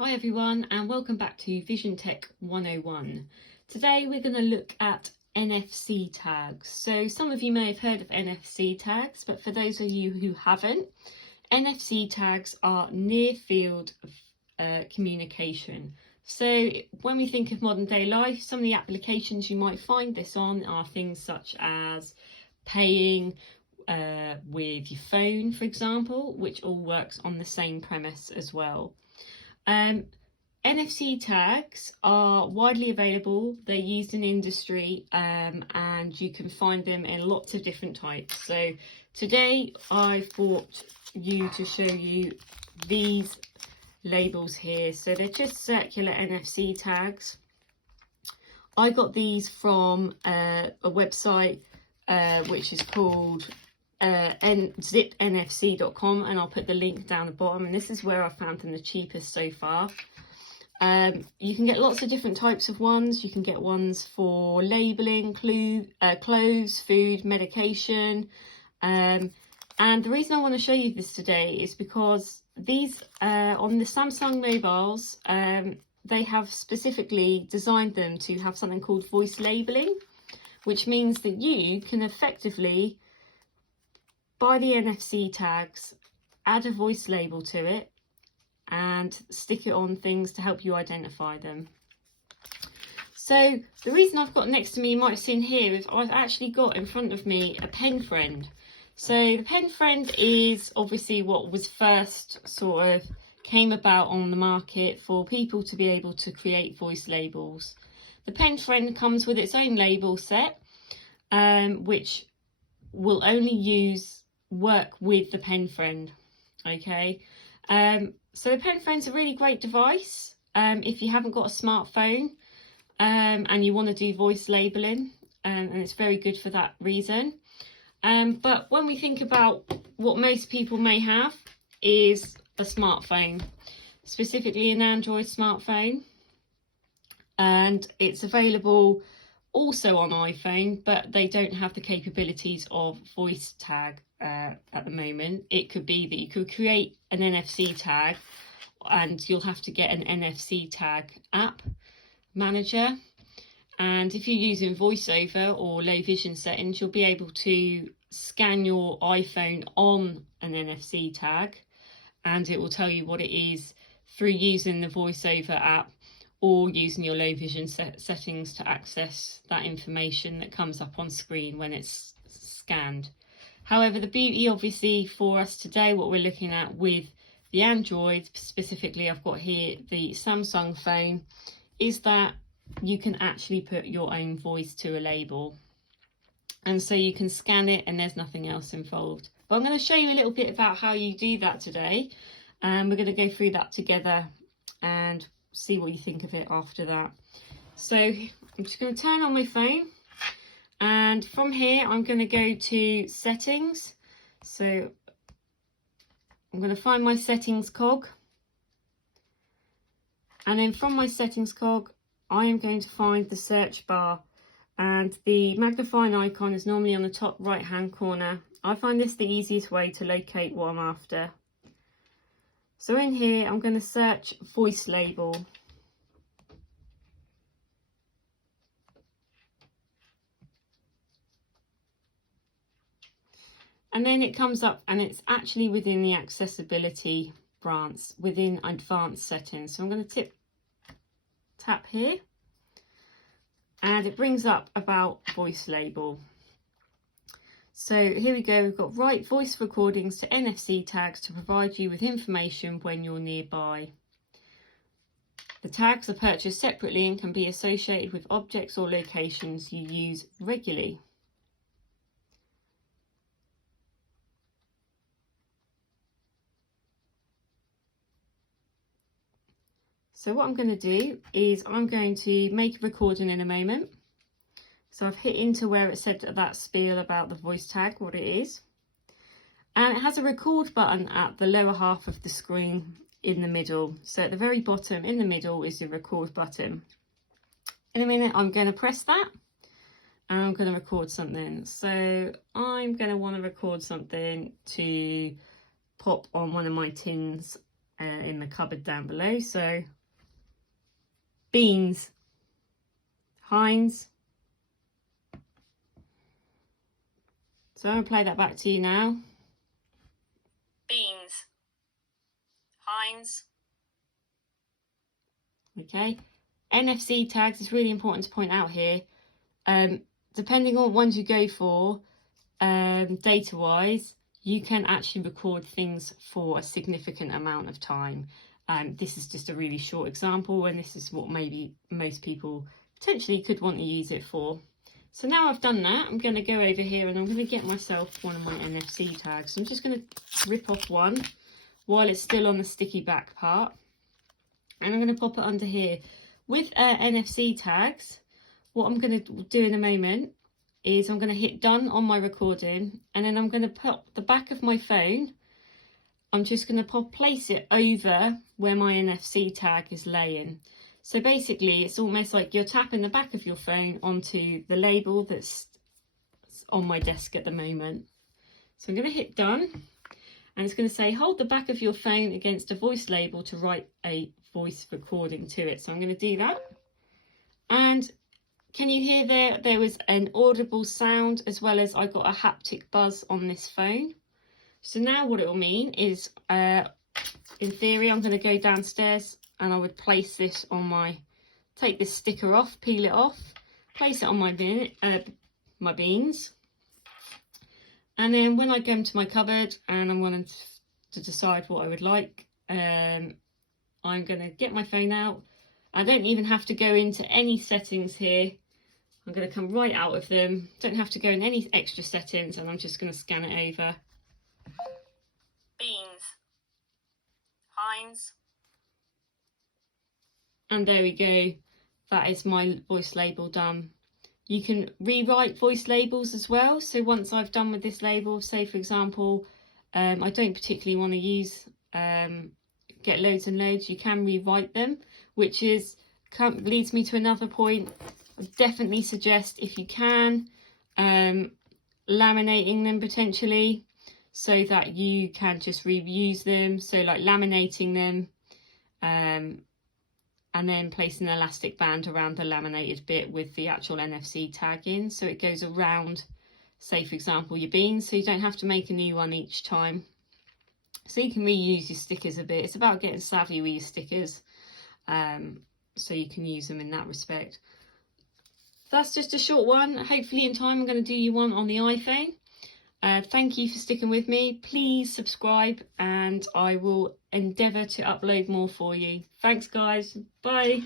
Hi everyone, and welcome back to Vision Tech 101. Today we're going to look at NFC tags. So some of you may have heard of NFC tags, but for those of you who haven't, NFC tags are near field communication. So when we think of modern day life, some of the applications you might find this on are things such as paying with your phone, for example, which all works on the same premise as well. NFC tags are widely available, they're used in industry, and you can find them in lots of different types. So today I've brought you to show you these labels here. So they're just circular NFC tags. I got these from a website which is called zipnfc.com, and I'll put the link down the bottom, and this is where I found them the cheapest so far. You can get lots of different types of ones. You can get ones for labelling, clothes, food, medication, and the reason I want to show you this today is because these on the Samsung mobiles, they have specifically designed them to have something called voice labelling, which means that you can effectively buy the NFC tags, add a voice label to it, and stick it on things to help you identify them. So the reason I've got next to me, you might have seen here, is I've actually got in front of me a pen friend. So the pen friend is obviously what was first sort of came about on the market for people to be able to create voice labels. The pen friend comes with its own label set, which will only work with the pen friend. Okay, so the pen friend's a really great device if you haven't got a smartphone and you want to do voice labeling, and it's very good for that reason. But when we think about what most people may have is a smartphone, specifically an Android smartphone, and it's available also on iPhone, but they don't have the capabilities of voice tag at the moment. It could be that you could create an NFC tag, and you'll have to get an NFC tag app manager, and if you're using VoiceOver or low vision settings, you'll be able to scan your iPhone on an NFC tag, and it will tell you what it is through using the VoiceOver app or using your low vision settings to access that information that comes up on screen when it's scanned. However, the beauty obviously for us today, what we're looking at with the Android, specifically I've got here the Samsung phone, is that you can actually put your own voice to a label, and so you can scan it and there's nothing else involved. But I'm going to show you a little bit about how you do that today, and we're going to go through that together and see what you think of it after that. So I'm just going to turn on my phone, and from here I'm going to go to settings. So I'm going to find my settings cog, and then from my settings cog I am going to find the search bar, and the magnifying icon is normally on the top right hand corner. I find this the easiest way to locate what I'm after. So in here I'm going to search voice label. And then it comes up, and it's actually within the accessibility branch within advanced settings. So I'm going to tap here, and it brings up about voice label. So here we go, we've got write voice recordings to NFC tags to provide you with information when you're nearby. The tags are purchased separately and can be associated with objects or locations you use regularly. So what I'm going to do is I'm going to make a recording in a moment. So I've hit into where it said that spiel about the voice tag, what it is. And it has a record button at the lower half of the screen in the middle. So at the very bottom in the middle is the record button. In a minute I'm going to press that, and I'm going to record something. So I'm going to want to record something to pop on one of my tins in the cupboard down below. So beans, Heinz. So I'm going to play that back to you now. Beans, Heinz. Okay. NFC tags is really important to point out here. Depending on what ones you go for, data wise, you can actually record things for a significant amount of time. This is just a really short example, and this is what maybe most people potentially could want to use it for. So now I've done that, I'm going to go over here and I'm going to get myself one of my NFC tags. So I'm just going to rip off one while it's still on the sticky back part, and I'm going to pop it under here. With NFC tags, what I'm going to do in a moment is I'm going to hit done on my recording, and then I'm going to put the back of my phone, I'm just going to place it over where my NFC tag is laying. So basically it's almost like you're tapping the back of your phone onto the label that's on my desk at the moment. So I'm going to hit done, and it's going to say hold the back of your phone against a voice label to write a voice recording to it. So I'm going to do that, and can you hear there was an audible sound as well as I got a haptic buzz on this phone. So now what it will mean is in theory I'm going to go downstairs and I would place this on take this sticker off, peel it off, place it on my beans, and then when I go into my cupboard and I'm going to decide what I would like, I'm going to get my phone out. I don't even have to go into any settings here. I'm going to come right out of them. Don't have to go in any extra settings, and I'm just going to scan it over. Beans, Heinz. And there we go. That is my voice label done. You can rewrite voice labels as well. So once I've done with this label, say for example, I don't particularly want to use get loads and loads, you can rewrite them, which leads me to another point. I definitely suggest, if you can, laminating them potentially, so that you can just reuse them. So like laminating them and then placing an elastic band around the laminated bit with the actual NFC tag in, so it goes around, say for example, your beans, so you don't have to make a new one each time. So you can reuse your stickers a bit. It's about getting savvy with your stickers, so you can use them in that respect. That's just a short one. Hopefully in time I'm going to do you one on the iPhone. Thank you for sticking with me. Please subscribe and I will endeavour to upload more for you. Thanks guys. Bye.